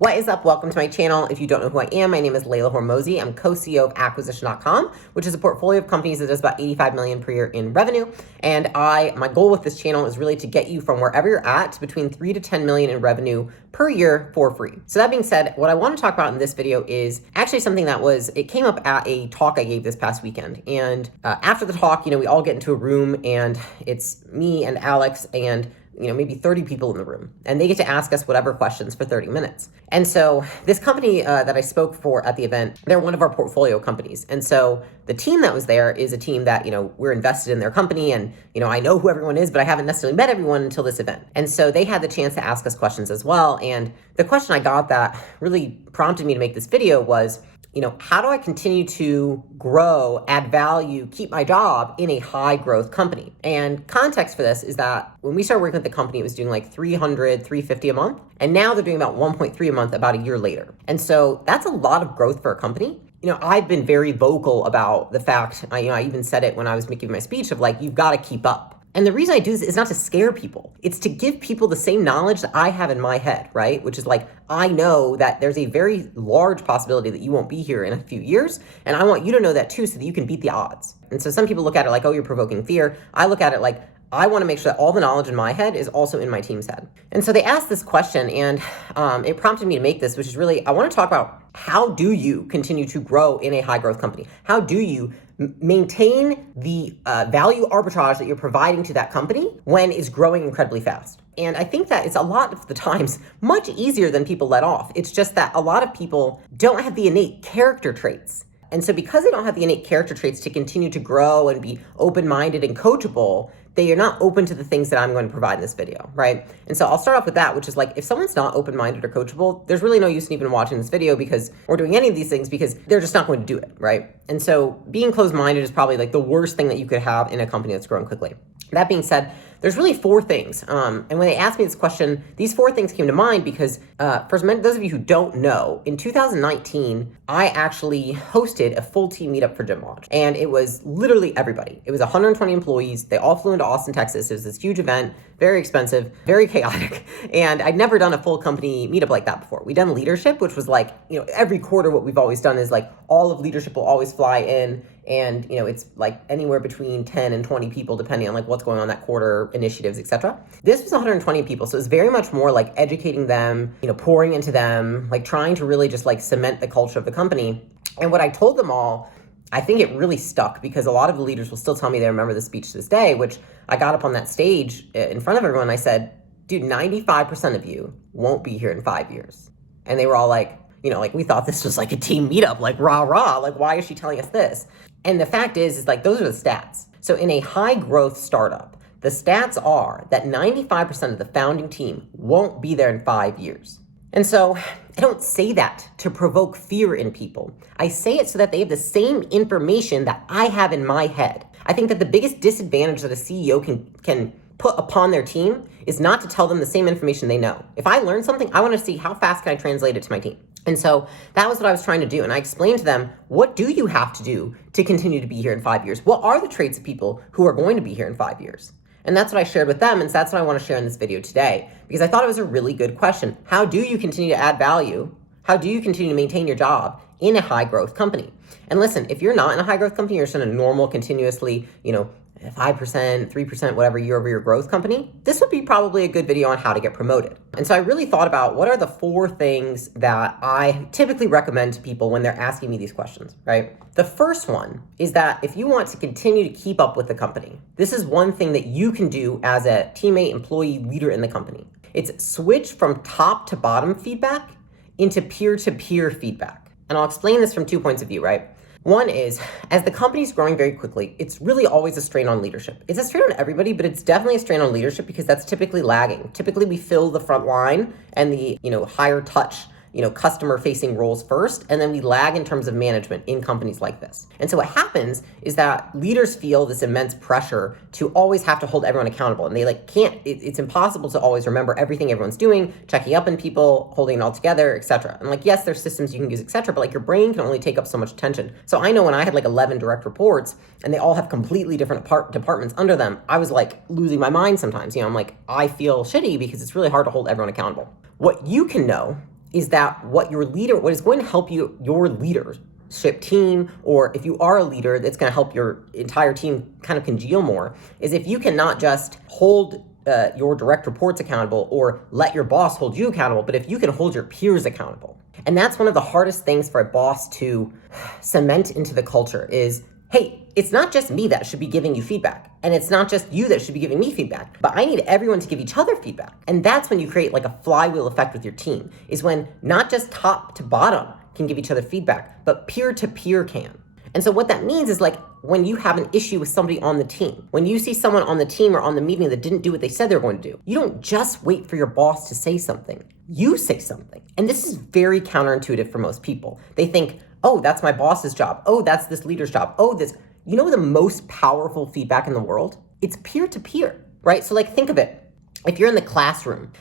What is up? Welcome to my channel. If you don't know who I am, my name is Layla Hormozi. I'm co-CEO of Acquisition.com, which is a portfolio of companies that does about 85 million per year in revenue. And my goal with this channel is really to get you from wherever you're at to between 3 to 10 million in revenue per year for free. So that being said, what I want to talk about in this video is actually something it came up at a talk I gave this past weekend. And after the talk, we all get into a room and it's me and Alex and maybe 30 people in the room, and they get to ask us whatever questions for 30 minutes. And so this company that I spoke for at the event, they're one of our portfolio companies. And so the team that was there is a team that, we're invested in their company, and, I know who everyone is, but I haven't necessarily met everyone until this event. And so they had the chance to ask us questions as well. And the question I got that really prompted me to make this video was, how do I continue to grow, add value, keep my job in a high growth company? And context for this is that when we started working with the company, it was doing like 300, 350 a month. And now they're doing about 1.3 a month about a year later. And so that's a lot of growth for a company. I've been very vocal about the fact, I even said it when I was making my speech of like, you've got to keep up. And the reason I do this is not to scare people. It's to give people the same knowledge that I have in my head, right? Which is like, I know that there's a very large possibility that you won't be here in a few years. And I want you to know that too, so that you can beat the odds. And so some people look at it like, oh, you're provoking fear. I look at it like, I want to make sure that all the knowledge in my head is also in my team's head. And so they asked this question, and it prompted me to make this, which is really, I want to talk about how do you continue to grow in a high growth company? How do you maintain the value arbitrage that you're providing to that company when it's growing incredibly fast? And I think that it's a lot of the times much easier than people let off. It's just that a lot of people don't have the innate character traits. And so because they don't have the innate character traits to continue to grow and be open-minded and coachable, they are not open to the things that I'm going to provide in this video, right? And so I'll start off with that, which is like, if someone's not open-minded or coachable, there's really no use in even watching this video or doing any of these things, because they're just not going to do it, right? And so being closed-minded is probably like the worst thing that you could have in a company that's growing quickly. That being said, there's really four things. And when they asked me this question, these four things came to mind because, for those of you who don't know, in 2019, I actually hosted a full team meetup for Gym Lodge. And it was literally everybody. It was 120 employees. They all flew into Austin, Texas. It was this huge event, very expensive, very chaotic. And I'd never done a full company meetup like that before. We'd done leadership, which was like, every quarter what we've always done is like all of leadership will always fly in. And, it's like anywhere between 10 and 20 people, depending on like what's going on that quarter, initiatives, etc. This was 120 people. So it's very much more like educating them, pouring into them, like trying to really just like cement the culture of the company. And what I told them all, I think it really stuck, because a lot of the leaders will still tell me they remember the speech to this day, which I got up on that stage in front of everyone. I said, dude, 95% of you won't be here in 5 years. And they were all like, we thought this was like a team meetup, like rah, rah, like why is she telling us this? And the fact is like, those are the stats. So in a high growth startup, the stats are that 95% of the founding team won't be there in 5 years. And so I don't say that to provoke fear in people. I say it so that they have the same information that I have in my head. I think that the biggest disadvantage that a CEO can put upon their team is not to tell them the same information they know. If I learn something, I want to see how fast can I translate it to my team. And so that was what I was trying to do. And I explained to them, what do you have to do to continue to be here in 5 years? What are the traits of people who are going to be here in 5 years? And that's what I shared with them. And so that's what I want to share in this video today, because I thought it was a really good question. How do you continue to add value? How do you continue to maintain your job in a high growth company? And listen, if you're not in a high growth company, you're just in a normal, continuously, 5%, 3%, whatever year-over-year growth company, this would be probably a good video on how to get promoted. And so I really thought about what are the four things that I typically recommend to people when they're asking me these questions, right? The first one is that if you want to continue to keep up with the company, this is one thing that you can do as a teammate, employee, leader in the company. It's switch from top to bottom feedback into peer-to-peer feedback. And I'll explain this from 2 points of view, right? One is, as the company's growing very quickly, it's really always a strain on leadership. It's a strain on everybody, but it's definitely a strain on leadership because that's typically lagging. Typically, we fill the front line and the higher touch customer-facing roles first, and then we lag in terms of management in companies like this. And so what happens is that leaders feel this immense pressure to always have to hold everyone accountable, and they can't. It's impossible to always remember everything everyone's doing, checking up on people, holding it all together, etc. And yes, there's systems you can use, etc. But your brain can only take up so much attention. So I know when I had 11 direct reports, and they all have completely different departments under them, I was losing my mind sometimes. I'm I feel shitty because it's really hard to hold everyone accountable. What you can know is that what is going to help your leadership team, or if you are a leader, that's going to help your entire team kind of congeal more, is if you can not just hold your direct reports accountable or let your boss hold you accountable, but if you can hold your peers accountable. And that's one of the hardest things for a boss to cement into the culture is, hey, it's not just me that should be giving you feedback. And it's not just you that should be giving me feedback, but I need everyone to give each other feedback. And that's when you create like a flywheel effect with your team, is when not just top to bottom can give each other feedback, but peer to peer can. And so what that means is, like, when you have an issue with somebody on the team, when you see someone on the team or on the meeting that didn't do what they said they were going to do, you don't just wait for your boss to say something. You say something. And this is very counterintuitive for most people. They think, oh, that's my boss's job. Oh, that's this leader's job. Oh, this. You know the most powerful feedback in the world? It's peer-to-peer, right? So, like, think of it. If you're in the classroom,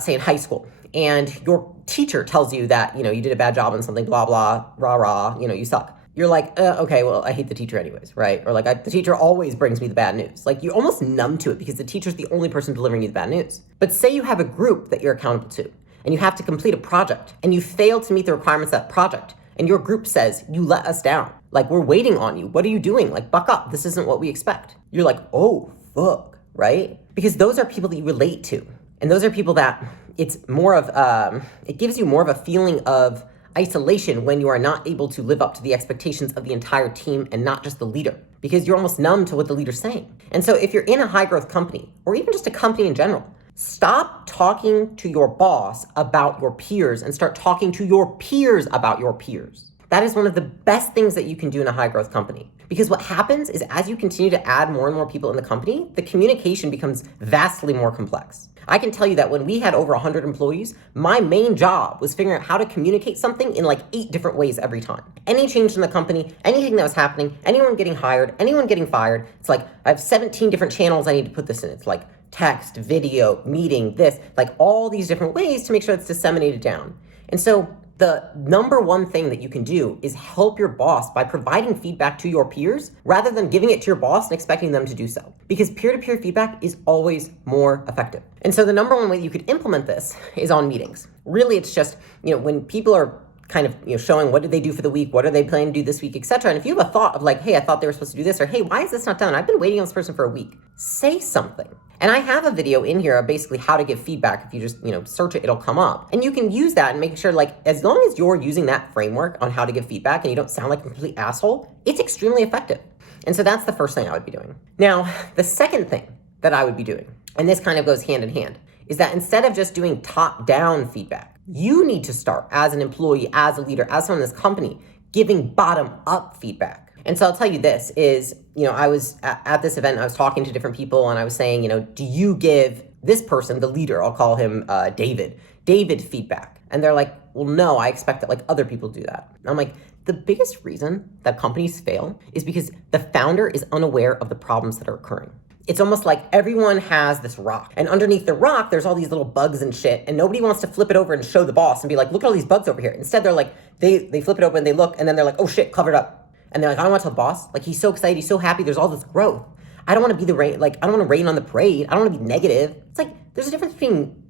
say in high school, and your teacher tells you that, you did a bad job on something, blah, blah, rah, rah, you suck. You're like, okay, well, I hate the teacher anyways, right? Or like, the teacher always brings me the bad news. Like, you're almost numb to it because the teacher's the only person delivering you the bad news. But say you have a group that you're accountable to, and you have to complete a project, and you fail to meet the requirements of that project, and your group says, you let us down. Like, we're waiting on you. What are you doing? Like, buck up. This isn't what we expect. You're like, oh, fuck, right? Because those are people that you relate to. And those are people that it's more of, it gives you more of a feeling of isolation when you are not able to live up to the expectations of the entire team and not just the leader, because you're almost numb to what the leader's saying. And so if you're in a high growth company, or even just a company in general, stop talking to your boss about your peers and start talking to your peers about your peers. That is one of the best things that you can do in a high growth company. Because what happens is, as you continue to add more and more people in the company, the communication becomes vastly more complex. I can tell you that when we had over 100 employees, my main job was figuring out how to communicate something in like 8 different ways every time. Any change in the company, anything that was happening, anyone getting hired, anyone getting fired. It's like, I have 17 different channels I need to put this in. It's like text, video, meeting, this, like all these different ways to make sure it's disseminated down. And so the number one thing that you can do is help your boss by providing feedback to your peers rather than giving it to your boss and expecting them to do so. Because peer-to-peer feedback is always more effective. And so the number one way you could implement this is on meetings. Really, it's just, when people are kind of, showing what did they do for the week, what are they planning to do this week, etc. And if you have a thought of like, hey, I thought they were supposed to do this, or hey, why is this not done? I've been waiting on this person for a week. Say something. And I have a video in here of basically how to give feedback. If you just, search it, it'll come up. And you can use that and make sure, like, as long as you're using that framework on how to give feedback and you don't sound like a complete asshole, it's extremely effective. And so that's the first thing I would be doing. Now, the second thing that I would be doing, and this kind of goes hand in hand, is that instead of just doing top-down feedback, you need to start as an employee, as a leader, as someone in this company, giving bottom-up feedback. And so I'll tell you this is, I was at this event, I was talking to different people and I was saying, do you give this person, the leader, I'll call him David feedback? And they're like, well, no, I expect that like other people do that. And I'm like, the biggest reason that companies fail is because the founder is unaware of the problems that are occurring. It's almost like everyone has this rock, and underneath the rock, there's all these little bugs and shit, and nobody wants to flip it over and show the boss and be like, look at all these bugs over here. Instead, they're like, they flip it open, they look, and then they're like, oh shit, covered up. And they're like, I don't want to tell the boss. Like, he's so excited, he's so happy, there's all this growth. I don't want to be the rain, like, I don't want to rain on the parade. I don't want to be negative. It's like, there's a difference between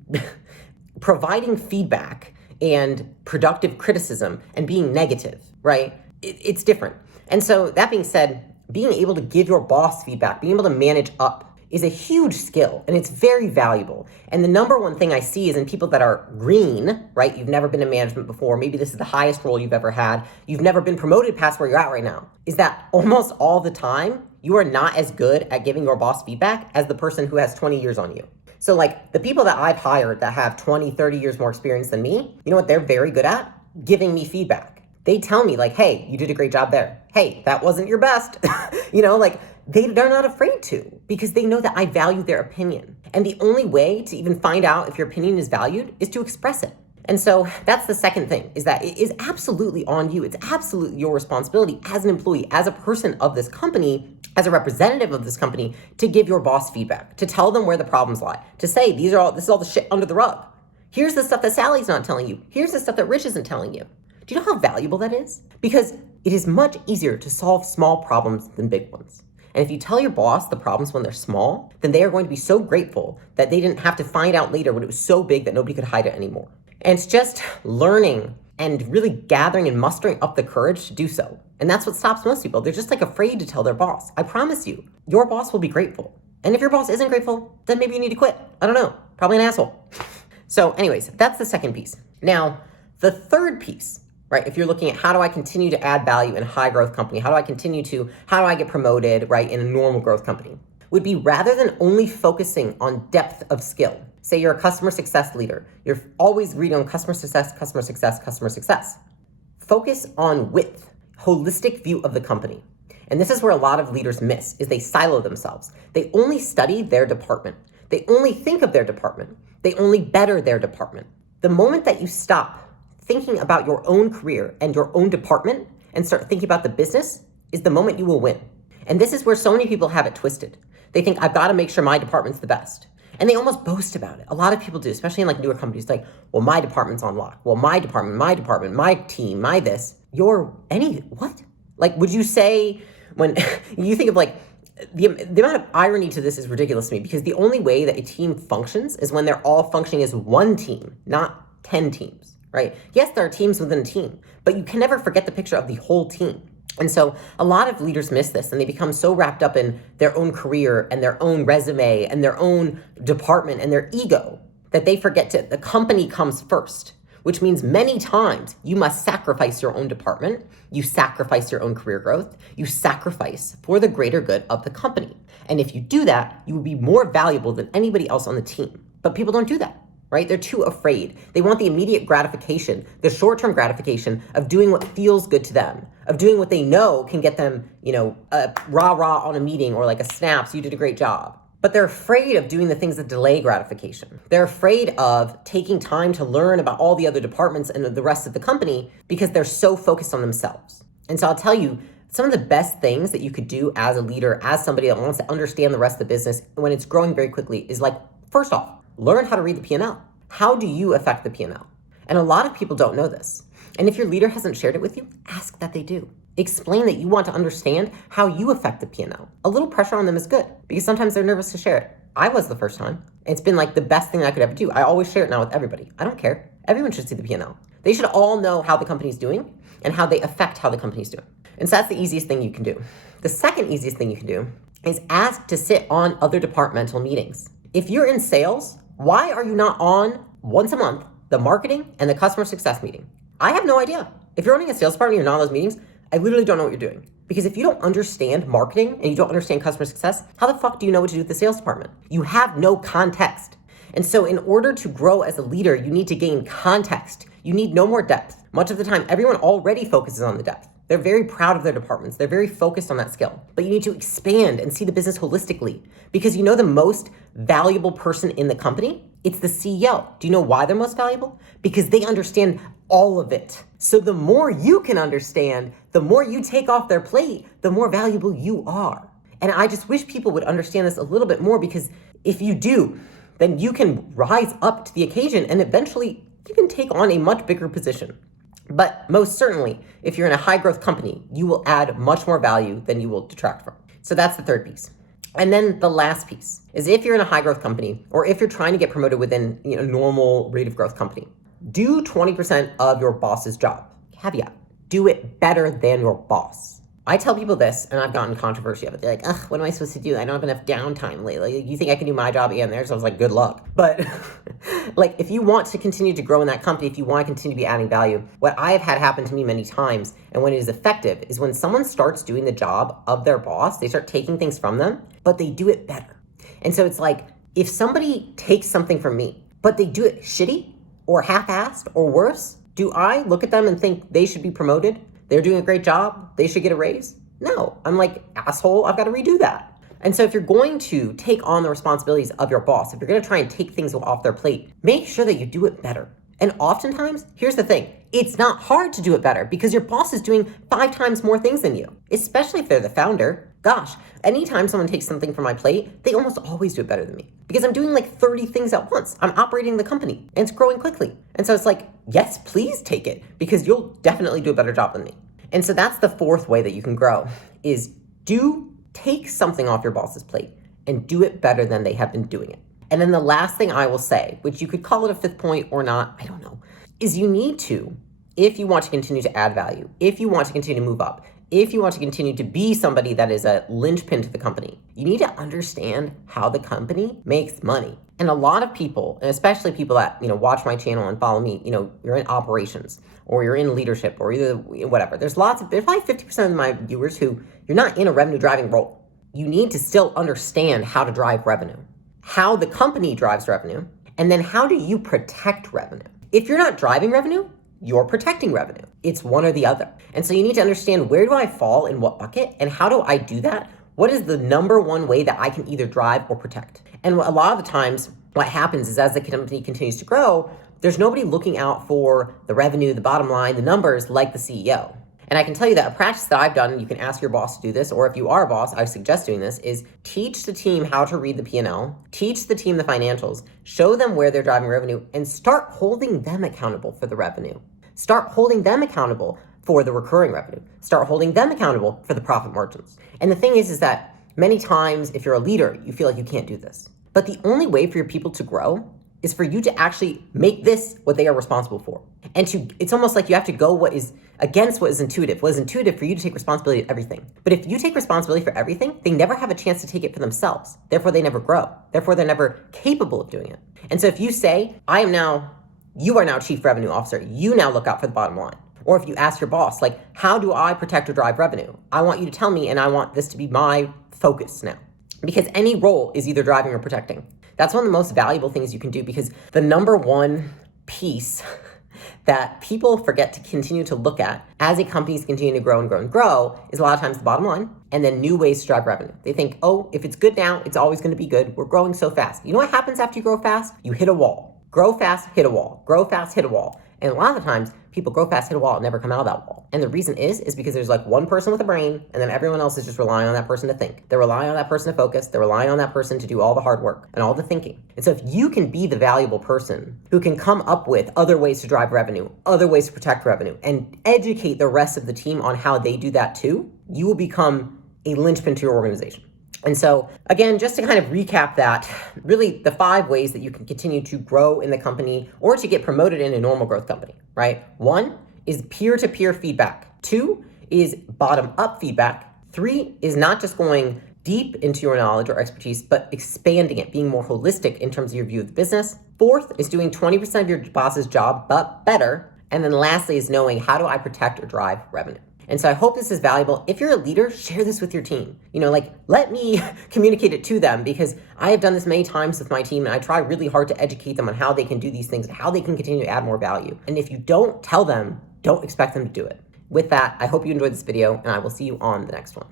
providing feedback and productive criticism and being negative, right? It's different. And so that being said, being able to give your boss feedback, being able to manage up is a huge skill, and it's very valuable. And the number one thing I see is in people that are green, right? You've never been in management before. Maybe this is the highest role you've ever had. You've never been promoted past where you're at right now. Is that almost all the time, you are not as good at giving your boss feedback as the person who has 20 years on you. So like the people that I've hired that have 20, 30 years more experience than me, you know what they're very good at? Giving me feedback. They tell me like, hey, you did a great job there. Hey, that wasn't your best. They're not afraid to, because they know that I value their opinion. And the only way to even find out if your opinion is valued is to express it. And so that's the second thing, is that it is absolutely on you. It's absolutely your responsibility as an employee, as a person of this company, as a representative of this company, to give your boss feedback, to tell them where the problems lie, to say, this is all the shit under the rug. Here's the stuff that Sally's not telling you. Here's the stuff that Rich isn't telling you. Do you know how valuable that is? Because it is much easier to solve small problems than big ones. And if you tell your boss the problems when they're small, then they are going to be so grateful that they didn't have to find out later when it was so big that nobody could hide it anymore. And it's just learning and really gathering and mustering up the courage to do so. And that's what stops most people. They're just like afraid to tell their boss. I promise you, your boss will be grateful. And if your boss isn't grateful, then maybe you need to quit. I don't know, probably an asshole. So anyways, that's the second piece. Now, the third piece, right? If you're looking at how do I continue to add value in a high growth company? How do I get promoted, right, in a normal growth company? Would be rather than only focusing on depth of skill. Say you're a customer success leader. You're always reading on customer success, customer success, customer success. Focus on width, holistic view of the company. And this is where a lot of leaders miss, is they silo themselves. They only study their department. They only think of their department. They only better their department. The moment that you stop thinking about your own career and your own department and start thinking about the business is the moment you will win. And this is where so many people have it twisted. They think, I've got to make sure my department's the best. And they almost boast about it. A lot of people do, especially in like newer companies, like, well, my department's on lock. Well, my department, my team, my this. What? Like, would you say, when you think of like, the amount of irony to this is ridiculous to me, because the only way that a team functions is when they're all functioning as one team, not 10 teams, right? Yes, there are teams within a team, but you can never forget the picture of the whole team. And so a lot of leaders miss this, and they become so wrapped up in their own career and their own resume and their own department and their ego that they forget the company comes first, which means many times you must sacrifice your own department, you sacrifice your own career growth, you sacrifice for the greater good of the company. And if you do that, you will be more valuable than anybody else on the team. But people don't do that. Right? They're too afraid. They want the immediate gratification, the short-term gratification of doing what feels good to them, of doing what they know can get them, a rah-rah on a meeting or like a snaps, you did a great job. But they're afraid of doing the things that delay gratification. They're afraid of taking time to learn about all the other departments and the rest of the company because they're so focused on themselves. And so I'll tell you, some of the best things that you could do as a leader, as somebody that wants to understand the rest of the business when it's growing very quickly is like, first off, learn how to read the P&L. How do you affect the P&L? And a lot of people don't know this. And if your leader hasn't shared it with you, ask that they do. Explain that you want to understand how you affect the P&L. A little pressure on them is good because sometimes they're nervous to share it. I was the first time. It's been like the best thing I could ever do. I always share it now with everybody. I don't care. Everyone should see the P&L. They should all know how the company's doing and how they affect how the company's doing. And so that's the easiest thing you can do. The second easiest thing you can do is ask to sit on other departmental meetings. If you're in sales, why are you not on once a month the marketing and the customer success meeting? I have no idea. If you're running a sales department and you're not on those meetings, I literally don't know what you're doing. Because if you don't understand marketing and you don't understand customer success, how the fuck do you know what to do with the sales department? You have no context. And so in order to grow as a leader, you need to gain context. You need no more depth. Much of the time, everyone already focuses on the depth. They're very proud of their departments. They're very focused on that skill. But you need to expand and see the business holistically. Because you know the most valuable person in the company? It's the CEO. Do you know why they're most valuable? Because they understand all of it. So the more you can understand, the more you take off their plate, the more valuable you are. And I just wish people would understand this a little bit more, because if you do, then you can rise up to the occasion and eventually you can take on a much bigger position. But most certainly, if you're in a high growth company, you will add much more value than you will detract from. So that's the third piece. And then the last piece is, if you're in a high growth company, or if you're trying to get promoted within a normal rate of growth company, do 20% of your boss's job. Caveat, do it better than your boss. I tell people this, and I've gotten controversy of it. They're like, ugh, what am I supposed to do? I don't have enough downtime lately. You think I can do my job and theirs? So I was like, good luck. But like, if you want to continue to grow in that company, if you want to continue to be adding value, what I have had happen to me many times, and when it is effective, is when someone starts doing the job of their boss, they start taking things from them, but they do it better. And so it's like, if somebody takes something from me, but they do it shitty or half-assed or worse, do I look at them and think they should be promoted? They're doing a great job, they should get a raise? No, I'm like, asshole, I've got to redo that. And so if you're going to take on the responsibilities of your boss, if you're going to try and take things off their plate, make sure that you do it better. And oftentimes, here's the thing, it's not hard to do it better because your boss is doing 5 times more things than you, especially if they're the founder. Gosh, anytime someone takes something from my plate, they almost always do it better than me because I'm doing like 30 things at once. I'm operating the company and it's growing quickly. And so it's like, yes, please take it because you'll definitely do a better job than me. And so that's the fourth way that you can grow, is take something off your boss's plate and do it better than they have been doing it. And then the last thing I will say, which you could call it a fifth point or not, I don't know, is you need to, if you want to continue to add value, if you want to continue to move up, if you want to continue to be somebody that is a linchpin to the company, you need to understand how the company makes money. And a lot of people, and especially people that, watch my channel and follow me, you're in operations or you're in leadership or either whatever. There's probably 50% of my viewers who you're not in a revenue driving role. You need to still understand how to drive revenue, how the company drives revenue, and then how do you protect revenue? If you're not driving revenue, you're protecting revenue. It's one or the other. And so you need to understand, where do I fall in what bucket and how do I do that? What is the number one way that I can either drive or protect? And a lot of the times what happens is, as the company continues to grow, there's nobody looking out for the revenue, the bottom line, the numbers like the CEO. And I can tell you that a practice that I've done, and you can ask your boss to do this, or if you are a boss, I suggest doing this, is teach the team how to read the P&L, teach the team the financials, show them where they're driving revenue, and start holding them accountable for the revenue. Start holding them accountable for the recurring revenue. Start holding them accountable for the profit margins. And the thing is that many times, if you're a leader, you feel like you can't do this. But the only way for your people to grow is for you to actually make this what they are responsible for. And it's almost like you have to go what is against what is intuitive. What is intuitive for you to take responsibility of everything. But if you take responsibility for everything, they never have a chance to take it for themselves. Therefore, they never grow. Therefore, they're never capable of doing it. And so if you say, you are now chief revenue officer, you now look out for the bottom line. Or if you ask your boss, like, how do I protect or drive revenue? I want you to tell me, and I want this to be my focus now. Because any role is either driving or protecting. That's one of the most valuable things you can do, because the number one piece that people forget to continue to look at as a company's continue to grow and grow and grow is a lot of times the bottom line and then new ways to drive revenue. They think, oh, if it's good now, it's always going to be good. We're growing so fast. You know what happens after you grow fast? You hit a wall. Grow fast, hit a wall. Grow fast, hit a wall. And a lot of the times, people grow fast, hit a wall, and never come out of that wall. And the reason is because there's like one person with a brain, and then everyone else is just relying on that person to think. They're relying on that person to focus. They're relying on that person to do all the hard work and all the thinking. And so if you can be the valuable person who can come up with other ways to drive revenue, other ways to protect revenue, and educate the rest of the team on how they do that too, you will become a linchpin to your organization. And so, again, just to kind of recap that, really the 5 ways that you can continue to grow in the company or to get promoted in a normal growth company, right? 1 is peer-to-peer feedback. 2 is bottom-up feedback. 3 is not just going deep into your knowledge or expertise, but expanding it, being more holistic in terms of your view of the business. 4th is doing 20% of your boss's job, but better. And then lastly is knowing, how do I protect or drive revenue? And so I hope this is valuable. If you're a leader, share this with your team. Let me communicate it to them, because I have done this many times with my team, and I try really hard to educate them on how they can do these things and how they can continue to add more value. And if you don't tell them, don't expect them to do it. With that, I hope you enjoyed this video, and I will see you on the next one.